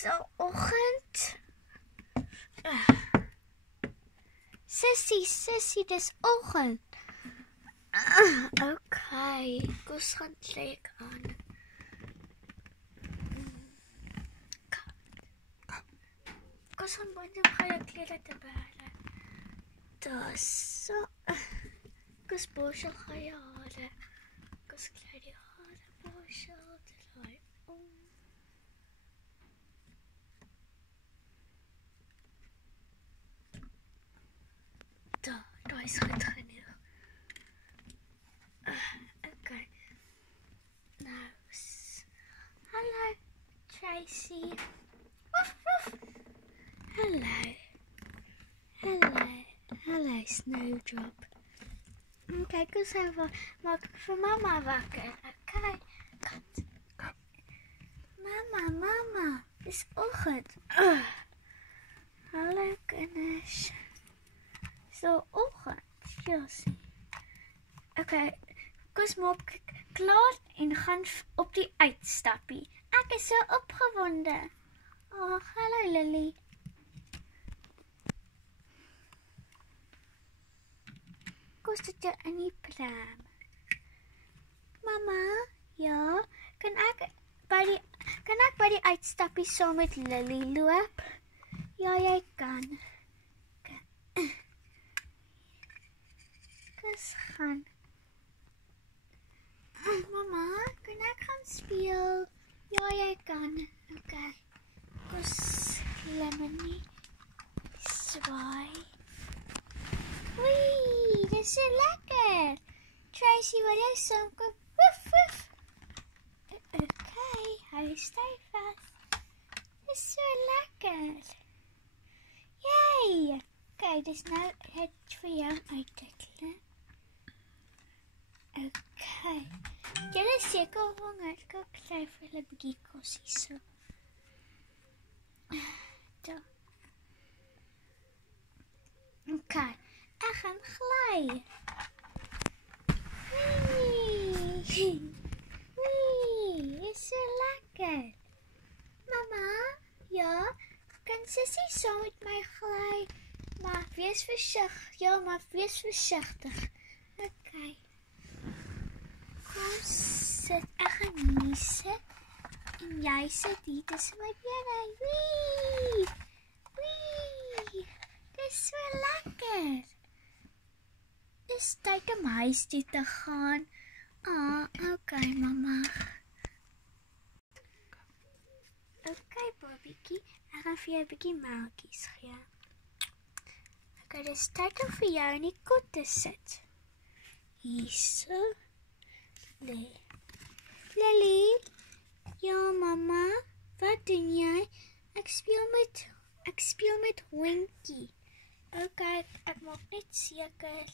so oggend. Sissie, dis oggend. Okay, kos gaan trek aan. Kos gaan bonde gaan klere te bære. Dis so. Kos borsel gaan je hare. Kos kleed die hare borsel draai om. Daar is goed genoeg. Okay. Nou, hallo Tracy. Woef, woef. Hallo Snowdrop. Okay, kus even maak ek vir mama wakker. Okay, kat. Mama, dis oggend. Hallo kinders. So oggend, yes. Okay, kus maak ek klaar en gaan op die uitstappie. Ek is so opgewonde. Hallo Lily. Kus dit jou in die pram. Mama, ja, kan ek by die uitstappie saam met Lily loop? Ja, jy kan. Kus gaan. Mama, kan ek gaan speel? Ja, jy kan. Okay. Kus Lemony. Zwaai. Wee, dit is so lekker. Tracy, wil jy saam kom? Woef, woef. Okay, hou styf vas. Dit is so lekker. Yay! Okay, dis nou het vir jou uit te klim. Okay. Julle is seker honger. Ek kan kry vir hulle 'n bietjie kos hierso. Daar. Okay. Ek gaan gly. Wee, is so lekker. Mama, ja, kan Sissie saam met my gly? Maar wees versigtig. Okay. Kom sit, ek gaan nie sit. En jy sit hier tussen my bene. Wee, dis so lekker. Dis tyd om huis toe te gaan. Okay, mama. Okay, Bobbietjie, ek gaan vir jou 'n bietjie melkies gee. Okay, dis tyd om vir jou in die kot te sit. Hierso. Lily? Ja, mama, wat doen jy? Ek speel met Winky. Okay, ek maak net seker.